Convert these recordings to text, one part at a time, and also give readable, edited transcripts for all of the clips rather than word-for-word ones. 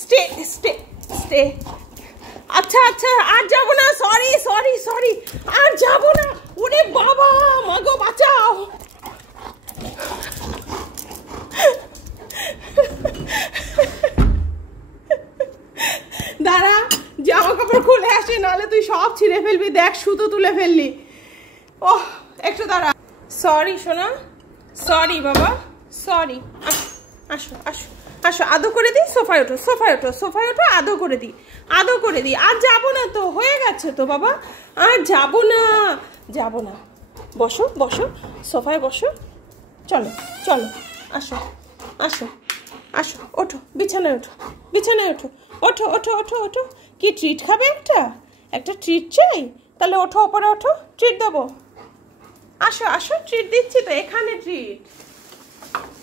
Stay stay stay. আচ্ছা আচ্ছা, আর যাবো না, সরি সরি সরি, আর যাবো না। ওরে বাবা, মাগো বাঁচাও। দাঁড়া, জামা কাপড় খুলে আসে, নাহলে তুই সব ছিঁড়ে ফেলবি। দেখ, সুতো তুলে ফেললি। ওহ, একটু দাঁড়া। সরি সোনা, সরি বাবা, সরি। আসো আসো আসো, আদো করে দিই। সোফায় ওঠো, সোফায় ওঠো, সোফায় ওঠো, আদো করে দিই, আদো করে দিই। আর যাবো না তো, হয়ে গেছে তো বাবা, আর যাবো না, যাবো না। বসো বসো, সোফায় বসো। চলো চলো, আসো আসো আসো, ওঠো, বিছানায় ওঠো, বিছানায় ওঠো, ওঠো ওঠো ওঠো ওঠো। কি ট্রিট খাবে? একটা একটা ট্রিট চাই? তাহলে ওঠো, ওপরে ওঠো, ট্রিট দেবো। আসো আসো, ট্রিট দিচ্ছি তো, এখানে ট্রিট।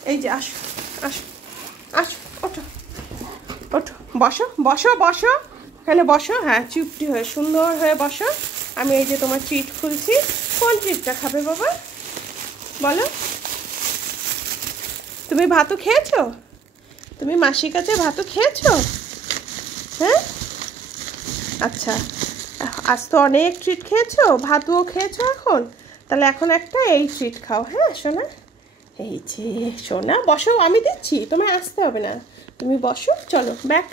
এই যে আসো আসো আসো, ওঠো ওঠো, বসো বসো বসো, এখানে বসো। হ্যাঁ, চুপটি হয়ে সুন্দর হয়ে বসো। আমি এই যে তোমার ট্রিট খুলছি। কোন ট্রিটটা খাবে বাবা বলো? তুমি ভাতও খেয়েছো? তুমি মাসির কাছে ভাতও খেয়েছো? হ্যাঁ, আচ্ছা, আজ তো অনেক ট্রিট খেয়েছো, ভাতও খেয়েছো এখন। তাহলে এখন একটা এই ট্রিট খাও। হ্যাঁ সোনা, এই যে সোনা, বসো, আমি দিচ্ছি, তোমায় আসতে হবে না, তুমি বসো। চলো, ব্যাক।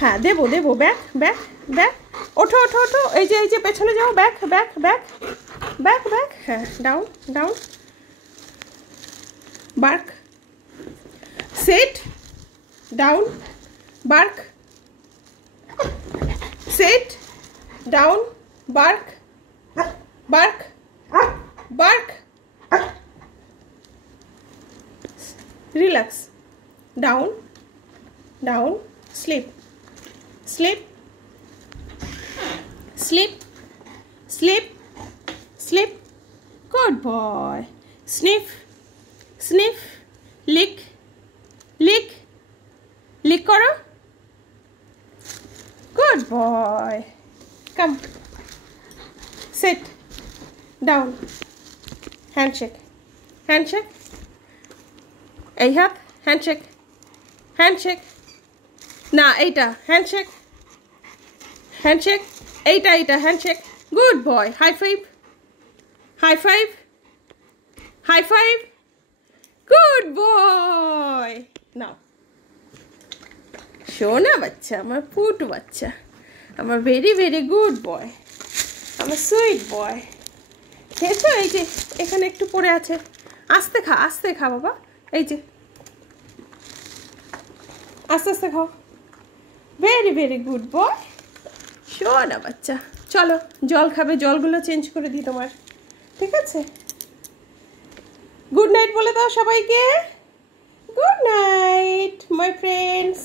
হ্যাঁ, দেবো দেবো, ব্যাক ব্যাক ব্যাক। ওঠো ওঠো ওঠো, এই যে এই যে পেছনে যাও, back back back back back. হ্যাঁ, down down, bark, set, down, bark, set, down, bark, bark, bark, relax, down down, sleep, sleep, sleep, sleep, sleep. Good boy. Sniff, sniff, lick, lick, lick করো। Good boy. Come, sit, down, handshake, handshake, এই হাত, handshake, handshake, না এইটা handshake, handshake, এইটা এইটা handshake. Good boy. High five, high five, high five. Good boy. নাও, শোনা বাচ্চা, আমার পুটু বাচ্চা, আমার ভেরি ভেরি গুড বয়, আমার সুইট বয়। খেয়েছো? এই যে এখানে একটু পড়ে আছে, আস্তে খা, আস্তে খা বাবা, এই যে আস্তে আস্তে খাও। ভেরি ভেরি গুড বয়, শোনা বাচ্চা। চলো, জল খাবে, জলগুলো চেঞ্জ করে দিই তোমার, ঠিক আছে? গুড নাইট বলে দাও সবাইকে। Good night my friends.